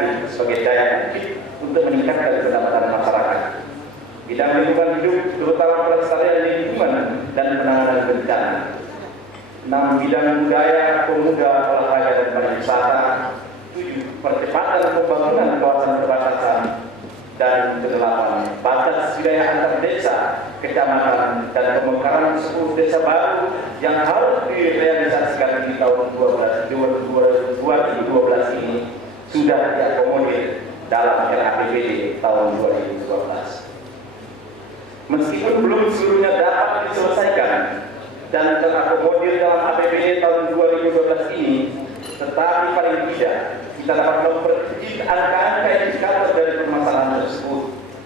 hadir sebagai daya tarik untuk meningkatkan pendapatan masyarakat. Bidang lingkungan hidup, terutama pelestarian lingkungan dan penanganan bencana. 6. Bidang budaya, pemuda, olahraga dan pariwisata. 7. Percepatan pembangunan kawasan perbatasan. Dan 8. Batas wilayah antar desa, kecamatan, dan pemekaran 10 desa baru yang harus direalisasikan di tahun 2012 ini sudah diakomodir dalam RAPBD tahun 2012. Meskipun belum seluruhnya dapat diselesaikan dan terakomodir dalam APBD tahun 2012 ini, tetapi paling tidak kita dapat memperkecil angka-angka indikator dari permasalahan tersebut,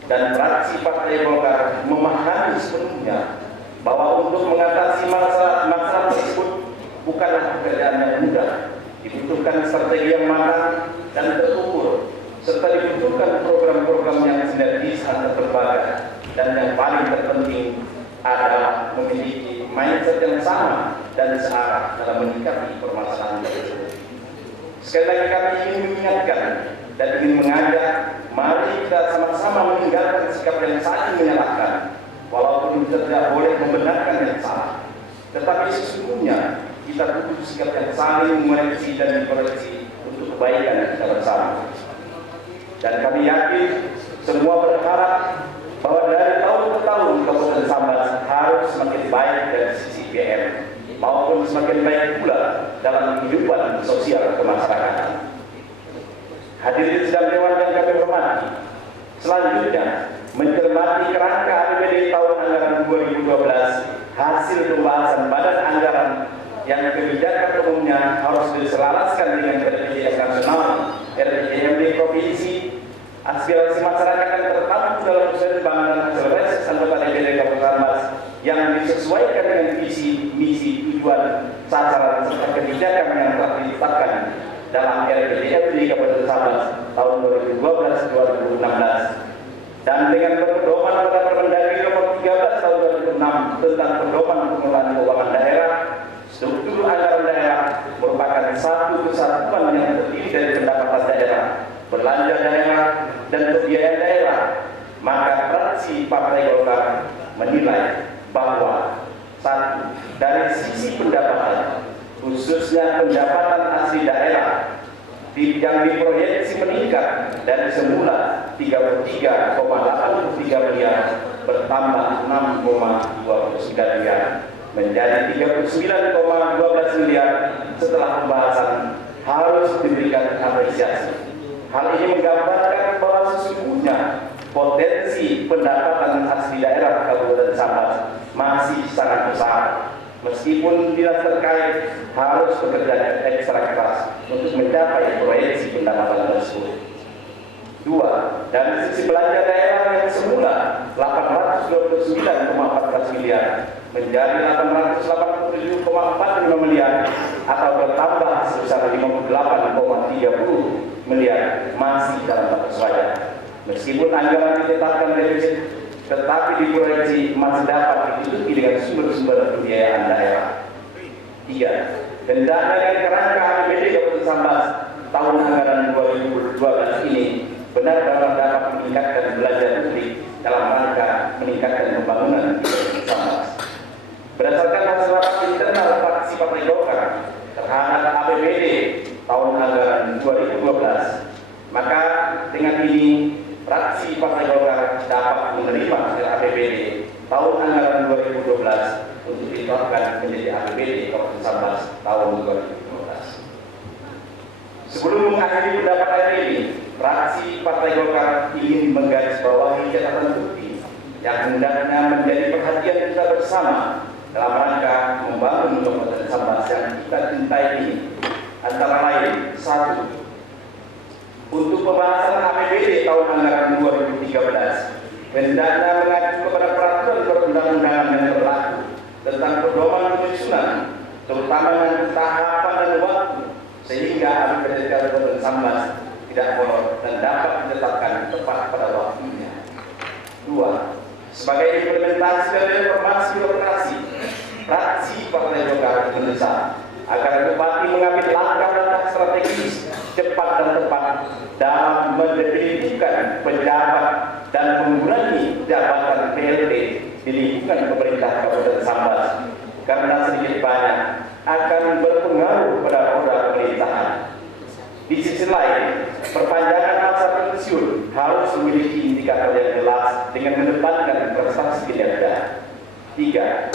dan fraksi Partai Golkar memahami sepenuhnya bahwa untuk mengatasi masalah tersebut bukanlah pekerjaan yang mudah. Dibutuhkan strategi yang matang dan terukur, serta dibutuhkan program-program yang sinergis antar lembaga, dan yang paling terpenting adalah memiliki mindset yang sama dan searah dalam menyikapi permasalahan tersebut. Sekali lagi kami ingin mengingatkan dan ingin mengajak, mari kita sama-sama meninggalkan sikap yang saling menyalahkan, walaupun kita tidak boleh membenarkan yang salah. Tetapi sesungguhnya kita butuh sikap yang saling mengoreksi dan dikoreksi untuk kebaikan kita bersama. Dan kami yakin, semua berharap bahwa dari tahun ke tahun Kabupaten Sambas harus semakin baik dari sisi PM maupun semakin baik pula dalam kehidupan sosial kemasyarakatan. Hadirin sedang dewan yang kami hormati, selanjutnya mencermati kerangka APBD tahun anggaran 2012, hasil pembahasan badan anggaran yang kebijakan umumnya harus diselaraskan dengan RPJMD nasional, RPJMD provinsi, aspirasi masyarakat yang tertampung dalam usaha bangunan hasil reses anggota DPD Kabupaten Sambas yang disesuaikan dengan visi, misi, tujuan, sasaran serta kebijakan yang telah ditetapkan dalam RPJMD Kabupaten Sambas tahun 2012-2016, dan dengan pedoman pada Permendagri nomor 13 tahun 2006 tentang pedoman pengelolaan keuangan daerah. Struktur anggaran daerah merupakan satu kesatuan yang terdiri dari pendapatan daerah, belanja daerah, dan pembiayaan daerah. Maka fraksi Partai Golkar menilai bahwa satu, dari sisi pendapatan, khususnya pendapatan asli daerah yang diproyeksi meningkat dari semula 33,83 miliar bertambah 6,29 miliar menjadi 39,12 miliar setelah pembahasan harus diberikan apresiasi. Hal ini menggambarkan bahwa sesungguhnya potensi pendapatan asli daerah Kabupaten Sambas masih sangat besar, meskipun dinas terkait harus bekerja ekstra keras untuk mencapai proyeksi pendapatan tersebut. 2. Dari sisi belanja daerah yang semula 829,14 miliar menjadi 887,45 miliar atau bertambah sebesar 58,30 miliar masih dalam batas wajar. Meskipun anggaran ditetapkan defisit, tetapi diproyeksi masih dapat ditutupi dengan sumber-sumber pembiayaan daerah. 3. Hendaknya dengan kerangka APBD Kabupaten Sambas tahun anggaran 2012 ini benar-benar dapat meningkatkan belanja publik dalam rangka meningkatkan pembangunan di Kabupaten Sambas. Berdasarkan hasil rapat internal fraksi Partai Golkar terhadap APBD tahun anggaran 2012, maka dengan ini fraksi Partai Golkar dapat menerima hasil APBD tahun anggaran 2012 untuk ditetapkan menjadi APBD Kabupaten Sambas tahun 2012. Sebelum mengakhiri pendapat ini, fraksi Partai Golkar ingin menggarisbawahi catatan penting yang hendaknya menjadi perhatian kita bersama dalam rangka membangun Kabupaten Sambas yang kita cintai ini. Antara lain, 1. Untuk pembahasan APBD tahun anggaran 2013, hendaknya mengacu kepada peraturan perundang-undangan yang berlaku tentang pedoman penyusunan, terutama dengan tahapan dan waktu, sehingga APBD Kabupaten Sambas tidak molor dan dapat ditetapkan tepat pada waktunya. 2. Sebagai implementasi dari reformasi birokrasi, fraksi Partai Golkar mendesak agar bupati mengambil langkah-langkah strategis cepat dan tepat dalam mendefinitifkan pejabat dan mengurangi jabatan PLT di lingkungan pemerintah Kabupaten Sambas, karena sedikit banyak akan berpengaruh pada roda pemerintahan. Di sisi lain, perpanjangan masa pensiun harus memiliki indikator yang jelas dengan menempatkan prestasi kinerja. 3.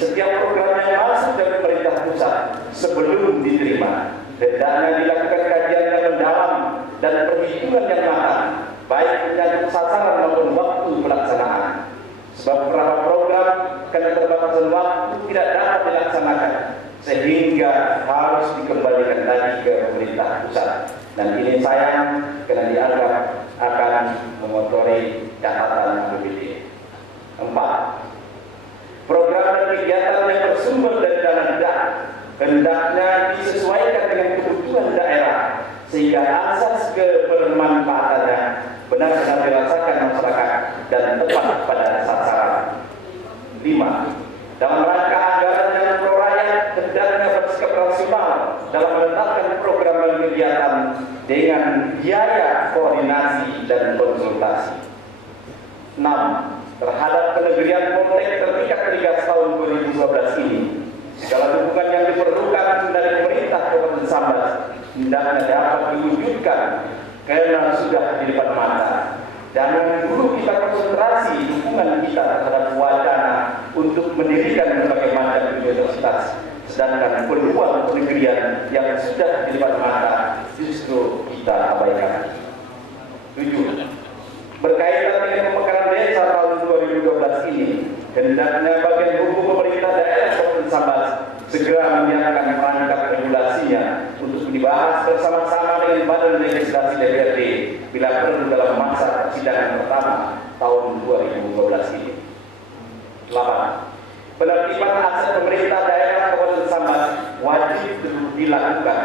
Setiap program yang masuk dari pemerintah pusat sebelum diterima hendaknya dilakukan kajian yang mendalam dan perhitungan yang matang, baik menyangkut sasaran maupun waktu pelaksanaan. Sebab beberapa program karena keterbatasan waktu tidak dapat dilaksanakan, sehingga harus dikembalikan lagi ke pemerintah pusat. Dan ini sayang karena dianggap akan mengotori catatan APBD. 4. Program dan kegiatan yang bersumber dari dana negara hendaknya disesuaikan dengan kebutuhan daerah, sehingga asas kebermanfaatannya benar-benar dirasakan masyarakat dan tepat pada sasaran. 5. Dalam rangka anggaran yang pro rakyat hendaknya bersikap rasional dalam menetapkan program dan kegiatan dengan biaya koordinasi dan konsultasi. 6. Terhadap penegrian Poltek terpikat 13 tahun 2012 ini, segala dukungan yang diperlukan dari pemerintah Kabupaten Sambas hendaknya dapat diwujudkan karena sudah di depan mata. Jangan dulu kita konsentrasi dukungan kita terhadap wacana untuk mendirikan berbagai macam universitas, sedangkan peluang penegrian yang sudah di depan mata justru kita abaikan. 7. Berkaitan dengan pemekaran desa tahun 2012 ini, hendaknya bagian hukum pemerintah daerah Kabupaten Sambas segera menyiapkan perangkat regulasinya untuk dibahas bersama-sama dengan Badan Legislasi DPRD bila perlu dalam masa persidangan pertama tahun 2012 ini. 8. Penertiban aset pemerintah daerah Kabupaten Sambas wajib dilakukan,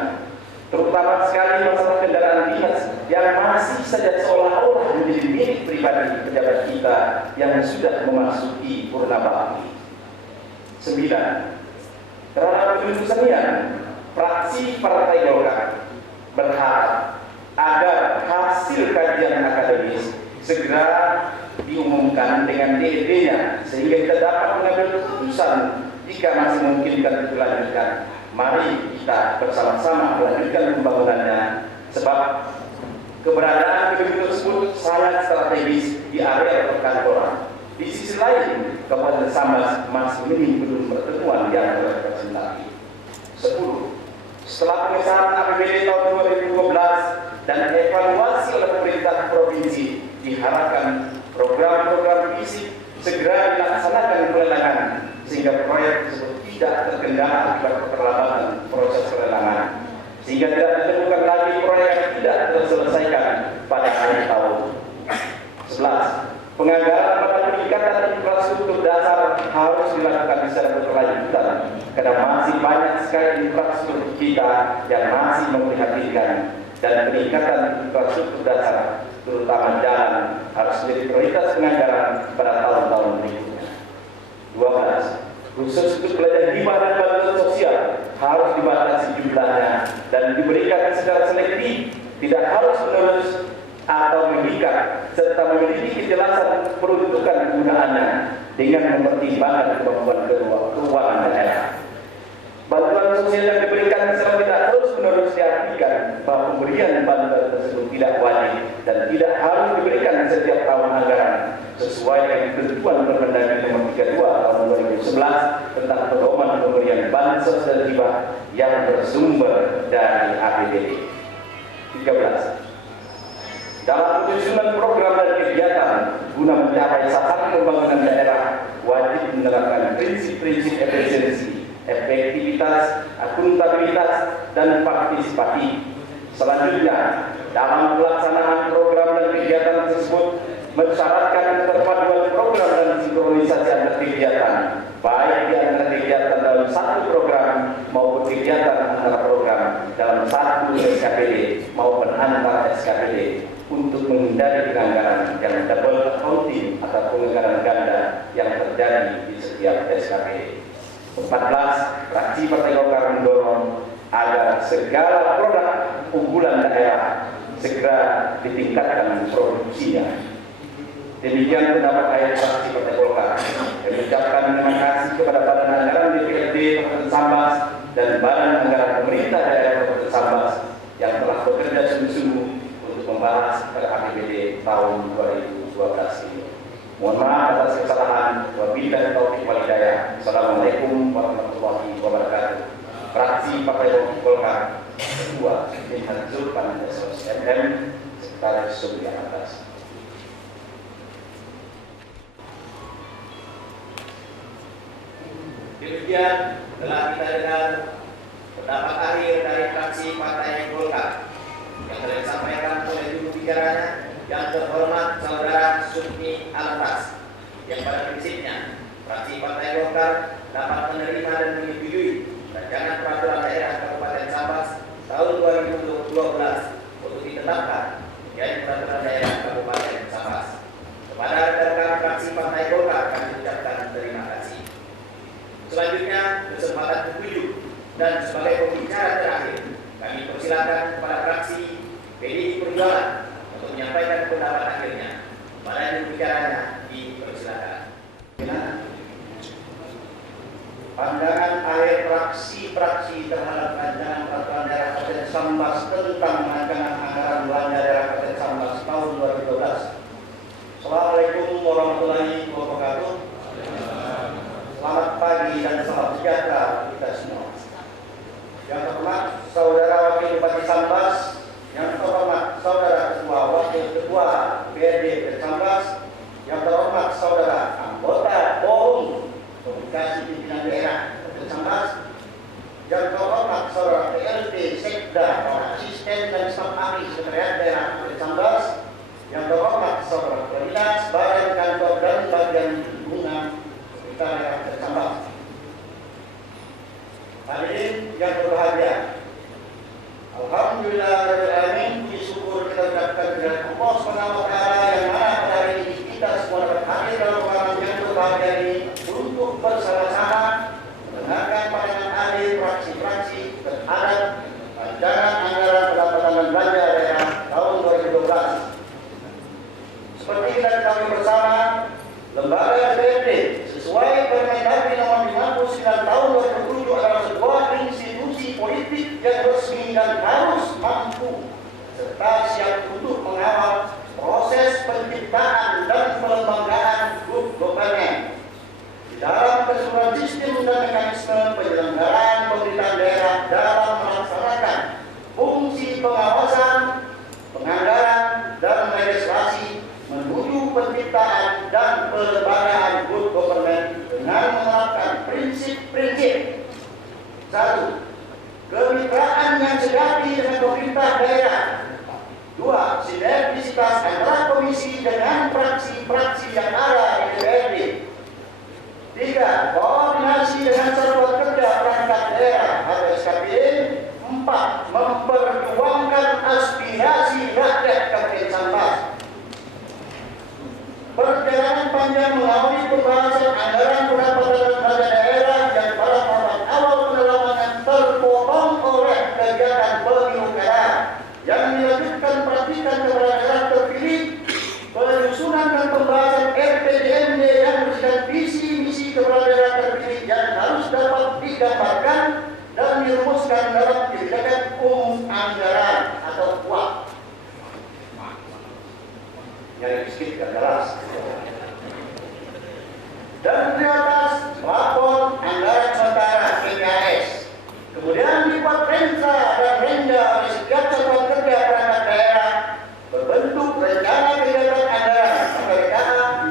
terutama sekali masalah kendaraan dinas yang masih saja seolah-olah menjadi milik pribadi pejabat kita yang sudah memasuki purna bakti. 9. Terhadap penyelesaian, fraksi Partai Golkar berharap agar hasil kajian akademis segera diumumkan dengan DED-nya sehingga kita dapat mengambil keputusan jika masih memungkinkan dilanjutkan. Mari kita bersama-sama melanjutkan pembangunannya, sebab keberadaan gedung tersebut sangat strategis di area perkantoran. Di sisi lain, Kabupaten Sambas masih minim gedung pertemuan yang berrepresentasi. 10. Setelah pengesahan APBD tahun 2012 dan evaluasi oleh pemerintah provinsi, diharapkan program-program fisik segera dilaksanakan pelelangan sehingga proyek tersebut tidak terkendala akibat keterlambatan proses pelelangan, sehingga tidak ditemukan lagi proyek yang tidak terselesaikan pada akhir tahun. 11. Penganggaran pada peningkatan infrastruktur dasar harus dilakukan secara berkelanjutan karena masih banyak sekali infrastruktur kita yang masih memprihatinkan, dan peningkatan infrastruktur dasar terutama jalan harus menjadi prioritas penganggaran pada tahun-tahun berikutnya. 12. Khusus untuk pelajar hibah dan bantuan sosial harus dibatasi jumlahnya dan diberikan secara selektif, tidak harus menerus atau mengikat, serta memiliki kejelasan peruntukan penggunaannya dengan mempertimbangkan kemampuan keuangan daerah. Bantuan sosial yang diberikan secara tidak terus-menerus diartikan bahwa pemberian bantuan tersebut tidak wajib dan tidak harus diberikan setiap tahun anggaran sesuai dengan ketentuan Permendagri Nomor 32 Tahun 2011 tentang pedoman pemberian bansos dan hibah yang bersumber dari APBD. 13. Dalam penyusunan program dan kegiatan guna mencapai sasaran pembangunan daerah, wajib menerapkan prinsip-prinsip efisiensi, efektivitas, akuntabilitas, dan partisipatif. Selanjutnya, dalam pelaksanaan program dan kegiatan tersebut mensyaratkan keterpaduan program dan sinkronisasi antar kegiatan, baik di antara kegiatan dalam satu program maupun kegiatan antara program dalam satu SKPD maupun antar SKPD, untuk menghindari penganggaran yang double accounting atau penganggaran ganda yang terjadi di setiap SKPD. 14. Fraksi Partai Golkar mendorong agar segala produk unggulan daerah segera ditingkatkan produksinya. Demikian pendapat ayat fraksi Partai Golkar. Kami ucapkan terima kasih kepada Badan Anggaran DPRD Kabupaten Sambas dan Badan Anggaran Pemerintah Daerah Kabupaten Sambas yang telah bekerja sungguh-sungguh untuk membahas RAPBD tahun 2012 ini. Mohon maaf atas kesalahan. Wabillahi taufiq wal hidayah. Assalamualaikum warahmatullahi wabarakatuh. Fraksi Partai Golkar Ketua Minhan Zulpan MM Sekretaris Sublian Atas. Demikian telah kita dengar pendapat akhir dari fraksi Partai Golkar yang telah disampaikan oleh juru bicaranya yang terhormat Saudara Sukmi Alatas, yang pada prinsipnya fraksi Partai Golkar dapat menerima dan menyetujui rancangan peraturan daerah Kabupaten Sambas tahun 2012 untuk ditetapkan menjadi peraturan daerah Kabupaten Sambas. Kepada rekan-rekan fraksi Partai Golkar kami ucapkan terima kasih. Selanjutnya, kesempatan ketujuh dan sebagai pembicara terakhir, kami persilakan kepada fraksi PDI Perjuangan untuk menyampaikan pendapat akhirnya. Pada juru bicaranya dipersilakan. Pandangan akhir fraksi-fraksi terhadap rancangan peraturan daerah Kabupaten Sambas tentang rancangan anggaran belanja daerah Kabupaten Sambas tahun 2012. Assalamualaikum warahmatullahi wabarakatuh. Selamat pagi dan salam sejahtera kita semua. Yang terhormat Saudara Wakil Bupati Sambas, yang terhormat Saudara Ketua Wakil Ketua BRD Sambas, yang terhormat Saudara Anggota Forum Komunikasi Pimpinan Daerah Sambas, yang terhormat Saudara PLT Sekda, Asisten dan Staf Ahli Sekretariat Daerah Sambas, yang terhormat Saudara Perdinas, Badan Kantor dan Bagian Lingkungan Daerah Sambas. Hadirin yang berbahagia, alhamdulillahirrahmanirrahim, puji syukur kita ucapkan kepada Allah SWT yang mana pada hari ini kita semua dapat hadir dalam ruangan yang berbahagia ini untuk bersama-sama mendengarkan pandangan akhir fraksi-fraksi terhadap rancangan anggaran pendapatan dan belanja daerah tahun 2012. Seperti kita ketahui bersama, lembaga DPRD sesuai Permendagri nomor 59 tahun 2007 adalah sebuah institusi politik yang resmi dan harus mampu serta siap untuk mengawal proses penciptaan dan pelembagaan good governance di dalam keseluruhan sistem dan mekanisme penyelenggaraan pemerintahan daerah dalam melaksanakan fungsi pengawasan, penganggaran, dan legislasi menuju penciptaan dan pelembagaan good government dengan menerapkan prinsip-prinsip. 1. Kemitraan yang sejati dengan pemerintah daerah. 2. Sinergisitas antara komisi dengan fraksi-fraksi yang ada di DPRD. 3. Koordinasi dengan satuan kerja perangkat daerah atau SKPD. 4. Memperjuangkan aspirasi rakyat Kabupaten Sambas. Perjalanan panjang mengawali pembahasan anggaran pendapatan dan belanja daerah yang pada tahapan awal pendalaman terpotong oleh kegiatan pemilu daerah yang dilanjutkan perhatikan kepada daerah terpilih, penyusunan dan pembahasan RPJMD yang berisikan visi-misi kepada daerah terpilih yang harus dapat digambarkan dan dirumuskan dalam kebijakan umum anggaran atau KUAP. Yang sedikit dan jelas. Dan di atas plafon anggaran sementara PKS. Kemudian dibuat renca dan renja oleh setiap satuan kerja perangkat daerah berbentuk rencana kegiatan anggaran mereka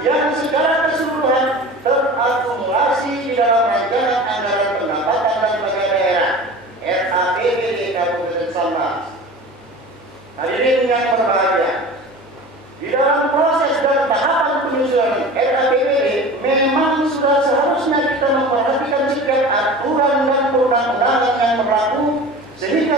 yang secara keseluruhan terakumulasi di dalam rancangan anggaran pendapatan dan belanja daerah RAPBD Kabupaten Sambas. Hadirin yang berbahagia, di dalam proses dan tahapan penyusunan RAPBD memang sudah seharusnya kita memperhatikan setiap aturan dan perundang-undangan yang berlaku sehingga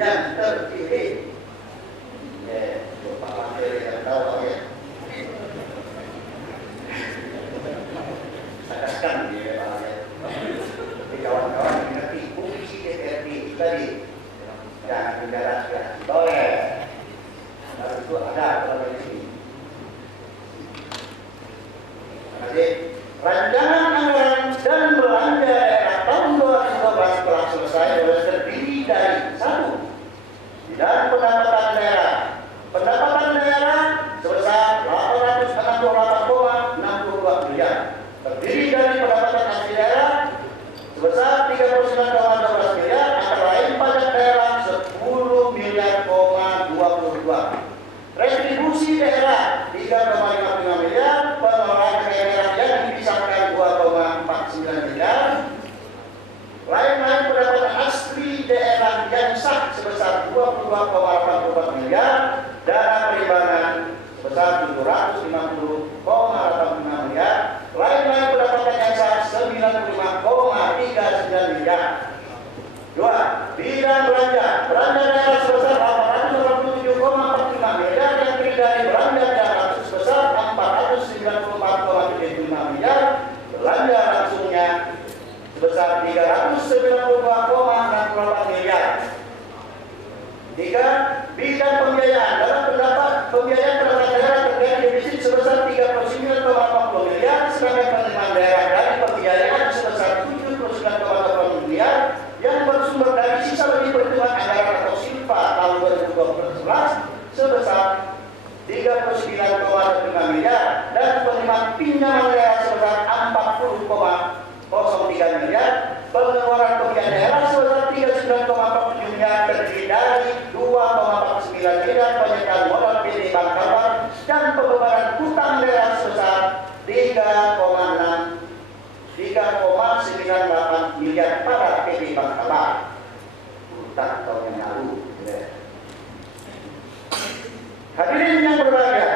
yang terpilih. Pak Wakil yang tahu ya. Sadaskan ya Pak Wakil. Jadi kawan-kawan mengerti fungsi DPRD itu tadi. Jangan bicara aspirasi boleh. Lalu itu ada dalam ini. Jadi rancangan anggaran dan belanja daerah tahun 2012 telah selesai dan terdiri dari 1. Bidang pendapatan daerah. Pendapatan daerah sebesar 868,62 miliar. Terdiri dari pendapatan asli daerah sebesar 39,12 miliar, antara lain pajak daerah 10 miliar,22. Retribusi daerah 3,55 miliar, pengelolaan daerah yang dipisahkan 2,49 miliar. Lain-lain pendapatan asli daerah yang sah sebesar 22,84 miliar, dana perimbangan sebesar 750,86 miliar, lain-lain pendapatan yang sah 95,39 miliar. 2. Bidang belanja. Belanja daerah sebesar 887,45 miliar yang terdiri dari belanja daerah sebesar 494,75 miliar, belanja langsungnya sebesar 392,64 miliar. 3. Bidang pembiayaan. Dalam pendapat pembiayaan pendapatan daerah terkait defisit sebesar 39,80 miliar, sedangkan penerimaan daerah dari pembiayaan sebesar 79,80 miliar yang bersumber dari sisa lebih perhitungan anggaran atau SILPA tahun 2012 sebesar 39,5 miliar dan penerimaan pinjaman daerah sebesar 40,03 miliar. Pengeluaran pembiayaan daerah sebesar 39,47 miliar terdiri dari 2,49 miliar penyertaan modal PT Bank Kabar dan pembebanan hutang daerah sebesar 3,98 miliar pada PT Bank Kabar hutang tahun yang lalu. Hadirin yang berbahagia,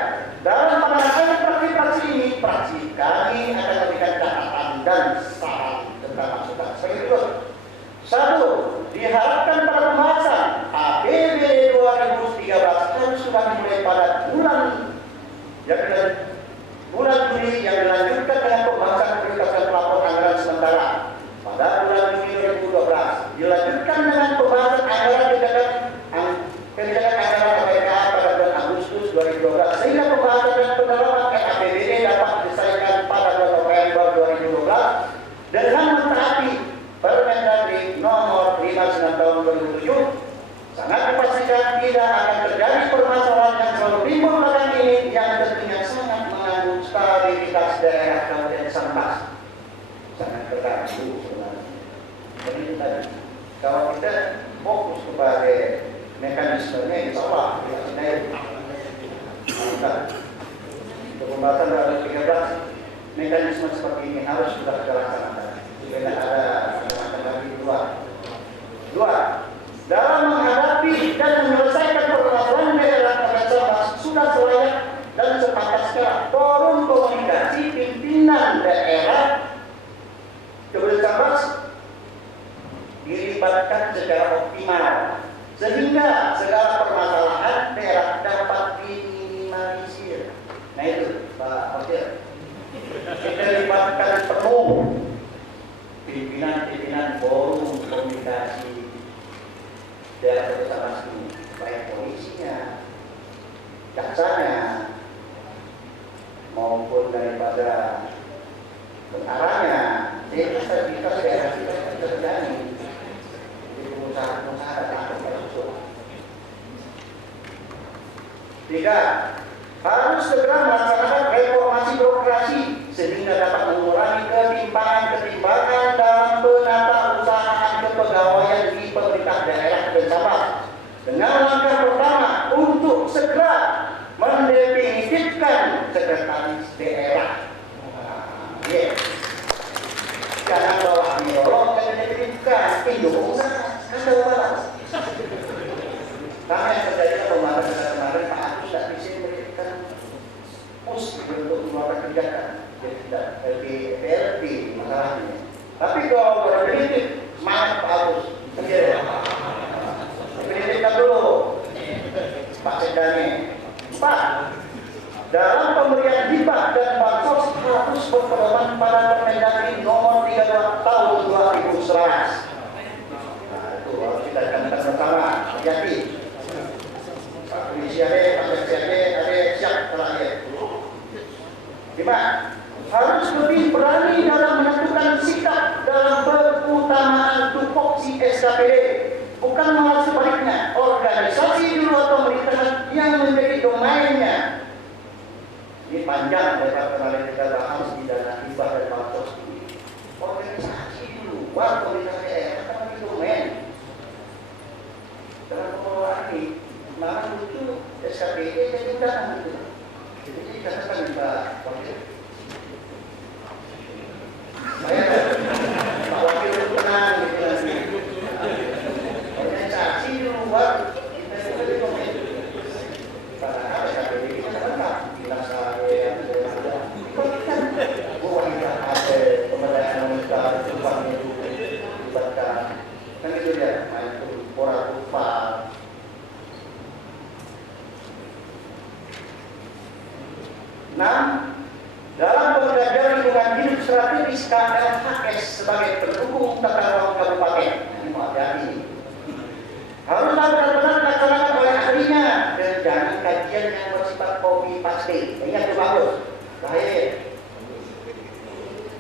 dalam penanganan praksi ini, praksi kami akan memberikan catatan dan saran tentang masukan sebagai berikut. 1. Diharapkan pada pembahasan APBD 2013 harus sudah dimulai pada bulan Juli yang dilanjutkan dengan pembahasan prioritas pelapor anggaran sementara pada bulan Juni 2012, dilanjutkan dengan pembahasan anggaran kebijakan anggaran APK pada bulan Agustus 2012, sehingga pembahasan dan pendalaman APBD dapat diselesaikan pada bulan November 2012 dengan mentaati Permendagri nomor 59 tahun 2007. Sangat dipastikan tidak akan terjadi permasalahan yang selalu timbul belakangan ini yang tentunya sangat mengganggu stabilitas daerah Kabupaten Sambas. Sangat terganggu sebenarnya. Jadi itu tadi, kalau kita fokus kepada mekanismenya, insya Allah kita sendiri. Untuk pembahasan 2013, mekanisme seperti ini harus sudah kita laksanakan. Tidak ada macam lagi. 2. Dalam menghadapi dan menyelesaikan permasalahan daerah Kabupaten Sambas sudah selayak dan sepantasnya forum komunikasi pimpinan daerah Kabupaten Sambas dilibatkan secara optimal sehingga segala permasalahan daerah dapat diminimalisir. Nah itu Pak Wakil, kita libatkan penuh pimpinan forum komunikasi daerah Kabupaten Sambas ini, baik polisinya, jaksanya, maupun daripada tentaranya. Jadi kita daerah kita terjadi di pengusaha-pengusaha takut masuk. 3. Harus segera melaksanakan reformasi birokrasi sehingga dapat mengurangi ketimpangan dalam penata usahaan kepegawaian di pemerintah daerah Kabupaten Sambas. Dengan langkah pertama untuk segera mendefinitifkan sekretaris daerah. Jangan bawa biolog dan mendefinisikan Indonesia kata balas. Karena yang terjadi pembahasan kemarin Pak Agus tidak bisa memberikan pus untuk mengeluarkan kebijakan. Jadi tidak LP masalahnya. Tapi kalau definitif semangat Pak Agus sendiri. Definitif dalam pengelolaan ini malah lucu SKPD jadi undangan itu. Jadi karena kan Pak Wakil, saya Pak Wakil itu tenang gitu nanti. Organisasi di luar kita juga di komen. Padahal SKPD kita lengkap, bilang saya ada. Bukan ada pemberdayaan wanita, upahnya itu dibatkan. Kan itu dia, main pura upah. Nah, dalam pembelajaran lingkungan hidup strategis KLHS sebagai pendukung tata ruang kabupaten, ini mau hati-hati. Harus benar-benar dilaksanakan oleh ahlinya dan jangan kajian yang bersifat copy paste. Ingat itu bagus, bahaya.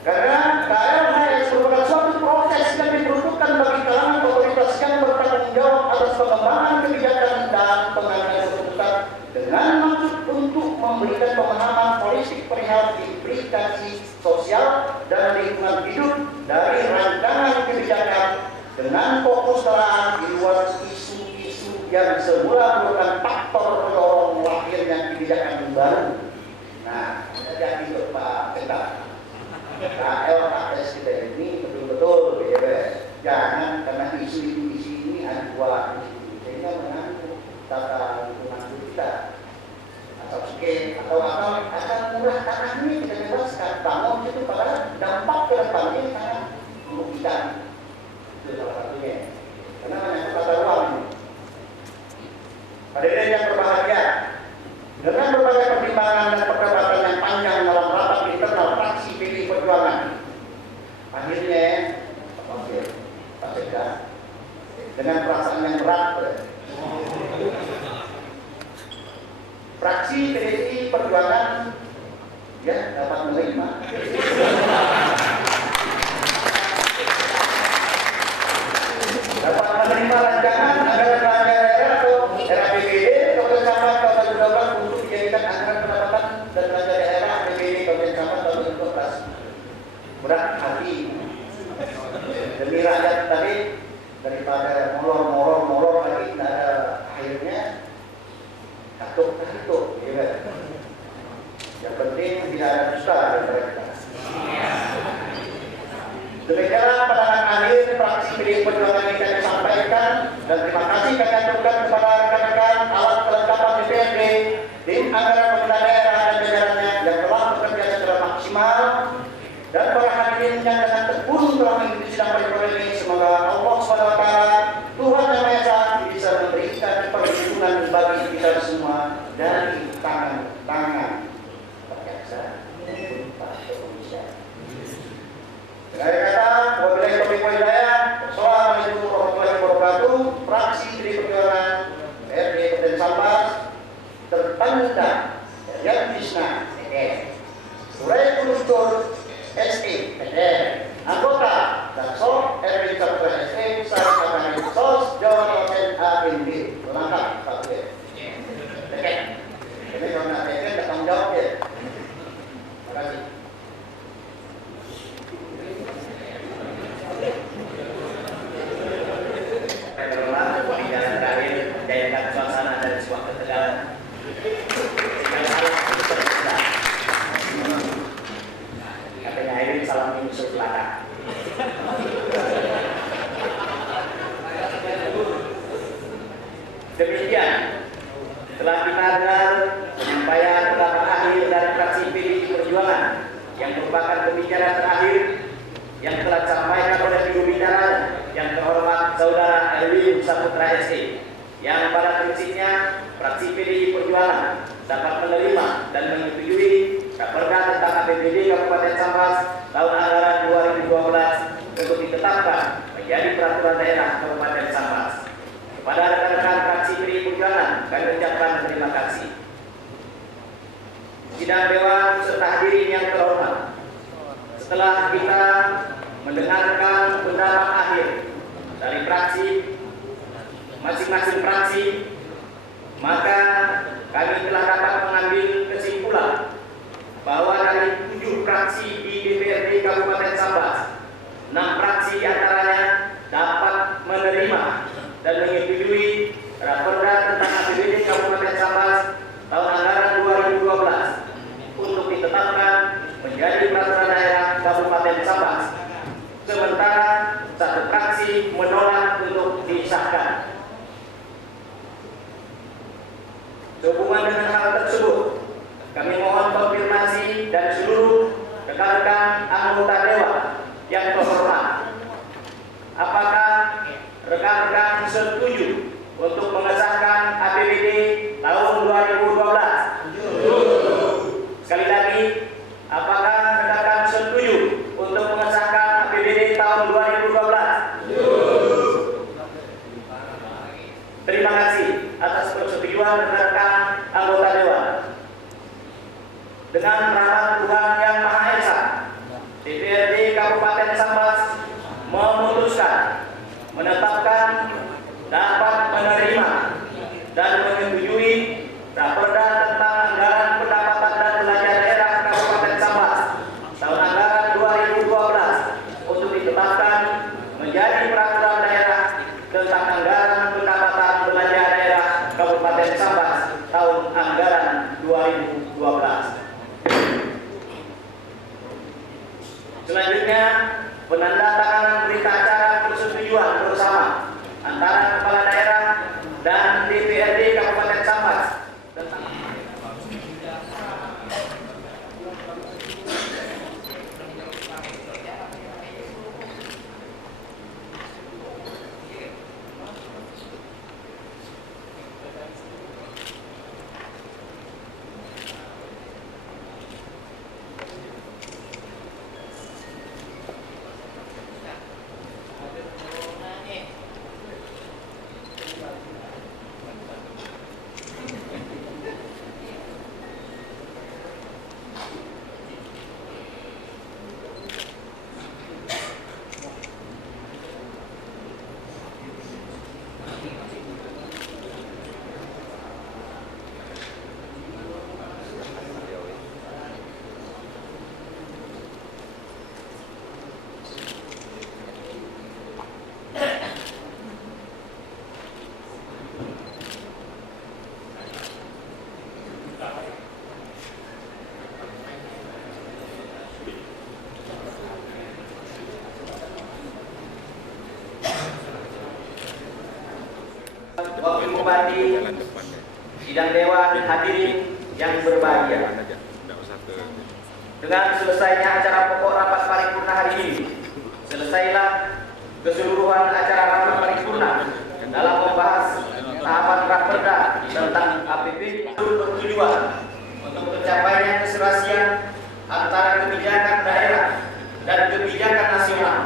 Karena KLHS merupakan suatu proses yang diperuntukkan bagi kalangan otoritas yang bertanggung jawab atas pengembangan kebijakan dan pengambilan keputusan dengan maksud untuk memberikan pemahaman holistik perihal implikasi sosial dan lingkungan hidup dari rancangan kebijakan dengan fokus telaah di luar isu-isu yang semula merupakan faktor pendorong lahirnya kebijakan baru. Nah, jadi itu Pak Kendal. KLHS kita ini betul-betul bebas. Jangan karena isu ini ada dua isu, sehingga mengganggu tata lingkungan kita. Atau skate atau murah tanah ini kita bebaskan bangun itu padahal dampak ke depannya sangat merugikan. Itu salah satunya. Karena menyangkut tata ruang ini. Hadirin yang berbahagia, dengan berbagai pertimbangan dan perdebatan yang panjang dalam rapat internal fraksi PDI Perjuangan, akhirnya Pak Sekda dengan perasaan yang berat, fraksi PDI Perjuangan ya dapat menerima rancangan anggaran belanja daerah atau RAPBD Kabupaten Sampang tahun 2012 untuk dijadikan anggaran pendapatan dan belanja daerah APBD Kabupaten Sampang tahun 2012. Mudah hati demi rakyat tadi, daripada molor lagi tidak ada akhirnya katuk, ya. Yang penting tidak ada dusta dari mereka. Demikianlah pandangan akhir fraksi PDI Perjuangan yang kami sampaikan, dan terima kasih kami aturkan kepada rekan-rekan alat kelengkapan DPRD, tim anggaran pemerintah daerah dan jajarannya yang telah bekerja secara maksimal, dan para hadirin yang dengan tekun telah mengikuti sidang paripurna ini. Semoga Allah SWT, Tuhan Yang Maha Esa, bisa memberikan perlindungan bagi kita semua dari tangan jaksa maupun para Indonesia. Dengan kata, wabillahi taufiq wal hidayah. Wassalamualaikum warahmatullahi wabarakatuh. Fraksi PDI Perjuangan RD Kabupaten Sambas tertanda Yan Krishna Surai Kulustur SE anggota Daksor RW Kabupaten SE Sarjana Sos Jawa Tengah AMD lengkap satu ya. Ini kalau nak teken tak tanggung jawab ya. Terima kasih. Menjayakan suasana dari sebuah ketegangan. Katanya ini salam menyusul belakang. Demikian telah kita dengar penyampaian pendapat akhir dari fraksi PDI Perjuangan yang merupakan pembicaraan terakhir yang telah disampaikan oleh juru bicara yang terhormat Saudara Erwin Saputra SE, yang pada prinsipnya fraksi PDI Perjuangan dapat menerima dan menyetujui Raperda tentang APBD Kabupaten Sambas tahun anggaran 2012 untuk ditetapkan menjadi peraturan daerah Kabupaten Sambas. Kepada rekan-rekan fraksi PDI Perjuangan kami ucapkan terima kasih. Sidang Dewan serta hadirin yang terhormat, setelah kita mendengarkan pendapat akhir dari fraksi masing-masing fraksi, maka kami telah dapat mengambil kesimpulan bahwa dari 7 fraksi di DPRD Kabupaten Sambas, 6 fraksi diantaranya dapat menerima dan menyetujui sementara, satu fraksi menolak untuk disahkan. Sehubungan dengan hal tersebut, kami mohon konfirmasi dari seluruh rekan-rekan anggota dewan yang terhormat. Apakah rekan-rekan setuju untuk mengesahkan APBD tahun 2012? Sekali lagi, apakah rekan-rekan setuju untuk mengesahkan APBD tahun 2012? Terima kasih atas persetujuan rekan-rekan anggota dewan. Dengan rahmat Tuhan Yang Maha Esa, DPRD Kabupaten Sambas memutuskan, menetapkan, dapat menerima dan menyetujui Raperda tentang anggaran pendapatan dan belanja daerah Kabupaten Sambas tahun anggaran 2012 untuk ditetapkan menjadi peraturan daerah tentang anggaran pendapatan belanja daerah Kabupaten Sambas tahun anggaran 2012. Selanjutnya, penandatanganan berita acara persetujuan bersama antara kepala daerah dan DPRD Kabupaten Sambas tentang Wakil Bupati, sidang dewan, hadirin yang berbahagia. Dengan selesainya acara pokok rapat paripurna hari ini, selesailah keseluruhan acara rapat paripurna dalam membahas tahapan Raperda tentang APBD bertujuan untuk tercapainya keserasian antara kebijakan daerah dan kebijakan nasional,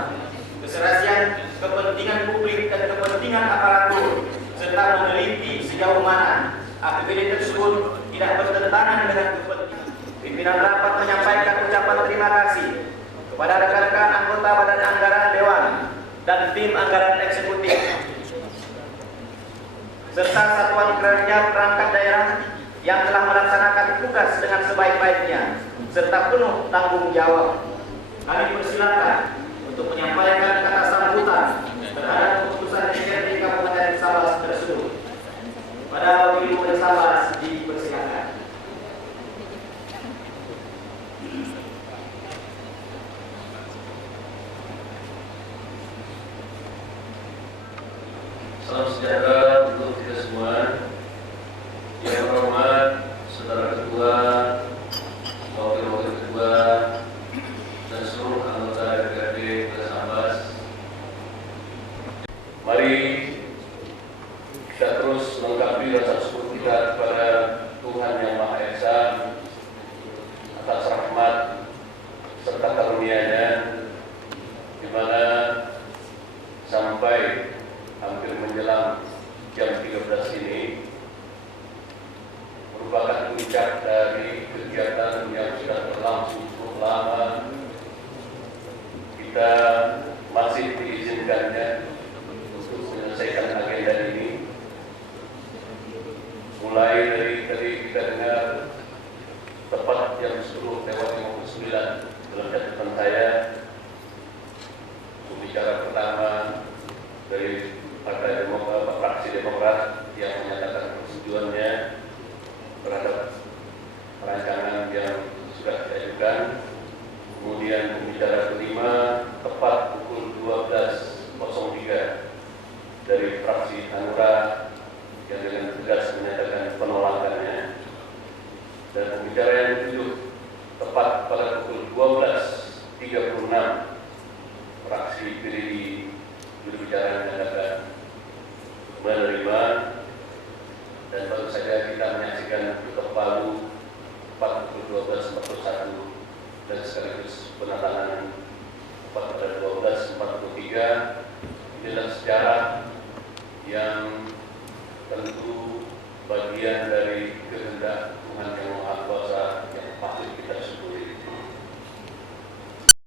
keserasian kepentingan publik dan kepentingan aparatur, serta meneliti sejauh mana APBD tersebut tidak bertentangan dengan kepentingan. Pimpinan rapat menyampaikan ucapan terima kasih kepada rekan-rekan anggota Badan Anggaran Dewan dan tim anggaran eksekutif, serta satuan kerja perangkat daerah yang telah melaksanakan tugas dengan sebaik-baiknya serta penuh tanggung jawab. Kami persilakan untuk menyampaikan kata sambutan terhadap keputusan DPRD Kabupaten Sambas tersebut. Pada wakil Bupati Sambas dipersilakan. Salam sejahtera untuk kita semua. Yang terhormat Saudara Ketua, Wakil-Wakil Ketua, dan seluruh anggota DPRD Kota Sambas. Mari kita terus melengkapi rasa syukur kita kepada Tuhan Yang Maha Esa atas rahmat serta karunia-Nya, di mana sampai hampir menjelang jam 13 ini merupakan puncak dari kegiatan yang sudah berlangsung cukup lama. Kita masih diizinkannya untuk menyelesaikan agenda ini. Mulai dari tadi kita dengar tepat jam 10:59 dalam catatan saya, pembicara pertama dari Partai Demokrat, fraksi Demokrat yang menyatakan persetujuannya terhadap rancangan yang sudah diajukan. Kemudian pembicara kelima tepat pukul Hanura yang dengan tegas menyatakan penolakannya. Dan pembicara yang ketujuh, tepat pada pukul 12.36, fraksi PDI jurubicara menyatakan menerima, dan baru saja kita menyaksikan ketok palu 12.41 dan sekaligus penandatanganan pada 12.43. Inilah sejarah yang tentu bagian dari